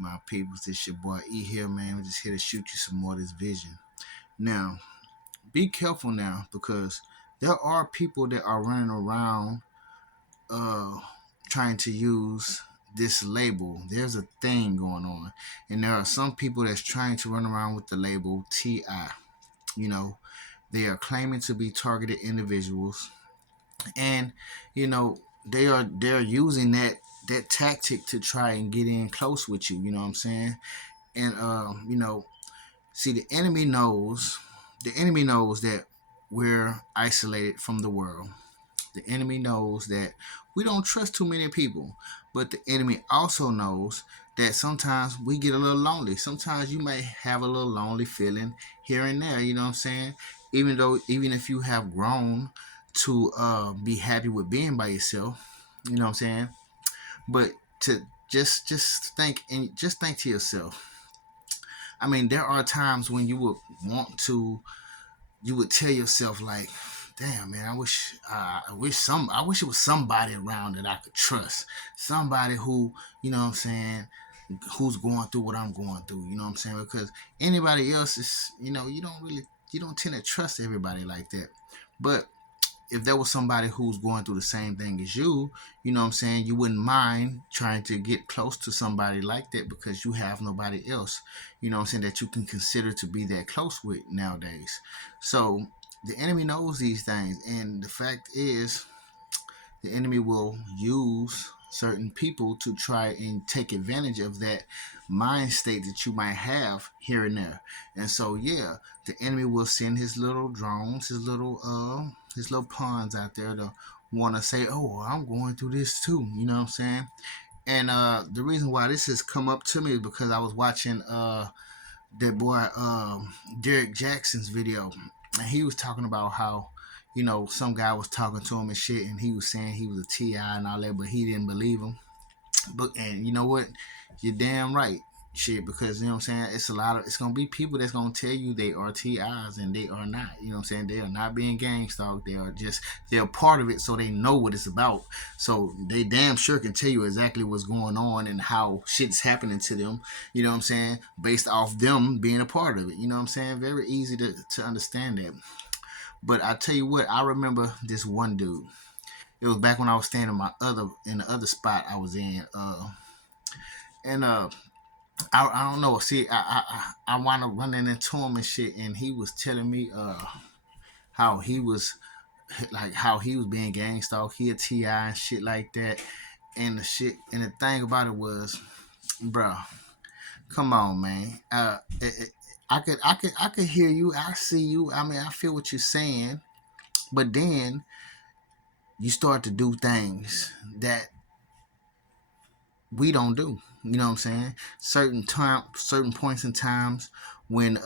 my peoples? This your boy E here, man. I'm just here to shoot you some more of this vision. Now, be careful now because there are people that are running around uh trying to use this label. There's a thing going on. And there are some people that's trying to run around with the label TI. You know, they are claiming to be targeted individuals and they're using that tactic to try and get in close with you, you know what I'm saying? And see, the enemy knows that we're isolated from the world. The enemy knows that we don't trust too many people, but the enemy also knows that sometimes we get a little lonely. Sometimes you may have a little lonely feeling here and there, you know what I'm saying? Even if you have grown to be happy with being by yourself, you know what I'm saying? But to just think to yourself. I mean, there are times when you would tell yourself like, damn man, I wish it was somebody around that I could trust. Somebody who, you know what I'm saying, who's going through what I'm going through, you know what I'm saying? Because anybody else is, you don't tend to trust everybody like that. But if there was somebody who's going through the same thing as you know what I'm saying, you wouldn't mind trying to get close to somebody like that because you have nobody else, you know what I'm saying, that you can consider to be that close with nowadays. So the enemy knows these things, and the fact is, the enemy will use certain people to try and take advantage of that mind state that you might have here and there. And so yeah, the enemy will send his little drones, his little pawns out there to want to say, oh, I'm going through this too, you know what I'm saying? And the reason why this has come up to me is because I was watching that boy Derek Jackson's video, and he was talking about how, some guy was talking to him and shit, and he was saying he was a Ti and all that, but he didn't believe him. But and you know what, you're damn right, shit, because you know what I'm saying, it's gonna be people that's gonna tell you they are TIs and they are not. You know what I'm saying? They are not being gang stalked. They're part of it, so they know what it's about. So they damn sure can tell you exactly what's going on and how shit's happening to them. You know what I'm saying? Based off them being a part of it. You know what I'm saying? Very easy to understand that. But I tell you what, I remember this one dude. It was back when I was staying in the other spot I was in. And I don't know. See, I wound up running into him and shit, and he was telling me how he was how he was being gang stalked. He a Ti and shit like that. And the thing about it was, bro, come on, man. I could hear you. I see you. I mean, I feel what you're saying, but then you start to do things that we don't do. You know what I'm saying? Certain points in times when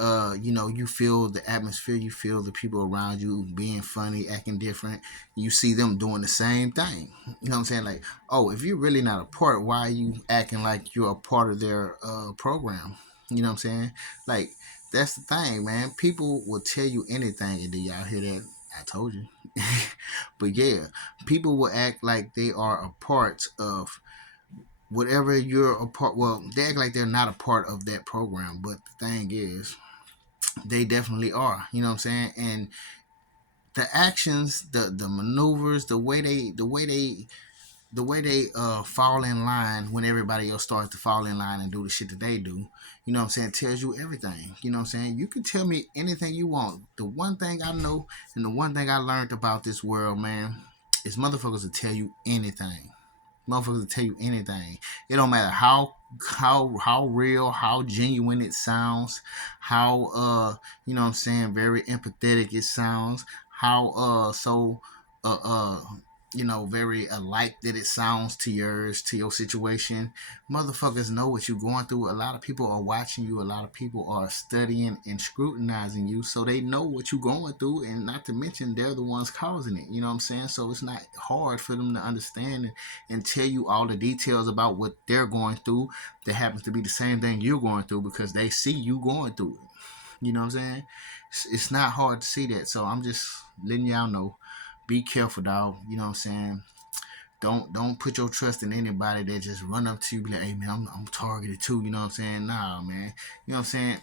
you feel the atmosphere, you feel the people around you being funny, acting different, you see them doing the same thing. You know what I'm saying? Like, oh, if you're really not a part, why are you acting like you're a part of their program? You know what I'm saying? Like, that's the thing, man. People will tell you anything, and do y'all hear that? I told you. But yeah, people will act like they are a part of whatever you're a part. Well, they act like they're not a part of that program, but the thing is, they definitely are. You know what I'm saying? And the actions, the maneuvers, the way they fall in line when everybody else starts to fall in line and do the shit that they do. You know what I'm saying? Tells you everything. You know what I'm saying? You can tell me anything you want. The one thing I know and the one thing I learned about this world, man, is motherfuckers will tell you anything. Motherfuckers will tell you anything. It don't matter how real, how genuine it sounds, how you know what I'm saying, very empathetic it sounds, how uh uh very alike that it sounds to yours, to your situation. Motherfuckers know what you're going through. A lot of people are watching you. A lot of people are studying and scrutinizing you, so they know what you're going through. And not to mention, they're the ones causing it. You know what I'm saying? So it's not hard for them to understand and tell you all the details about what they're going through. That happens to be the same thing you're going through because they see you going through it. You know what I'm saying? It's not hard to see that. So I'm just letting y'all know. Be careful, dog. You know what I'm saying? Don't put your trust in anybody that just run up to you, be like, hey man, I'm targeted too. You know what I'm saying? Nah, man. You know what I'm saying?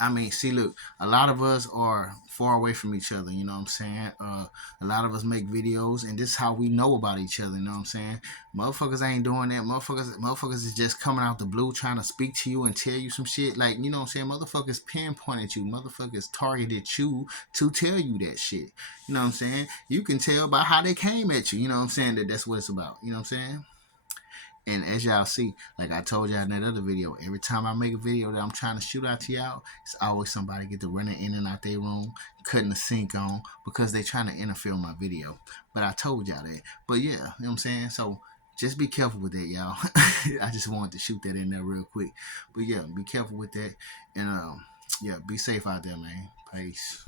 I mean, see, look, a lot of us are far away from each other. You know what I'm saying? A lot of us make videos, and this is how we know about each other. You know what I'm saying? Motherfuckers ain't doing that. Motherfuckers is just coming out the blue trying to speak to you and tell you some shit. Like, you know what I'm saying? Motherfuckers pinpointed you. Motherfuckers targeted you to tell you that shit. You know what I'm saying? You can tell by how they came at you. You know what I'm saying? That's what it's about. You know what I'm saying? And as y'all see, like I told y'all in that other video, every time I make a video that I'm trying to shoot out to y'all, it's always somebody get to running in and out their room, cutting the sink on because they trying to interfere with my video. But I told y'all that. But yeah, you know what I'm saying? So just be careful with that, y'all. I just wanted to shoot that in there real quick. But yeah, be careful with that. And yeah, be safe out there, man. Peace.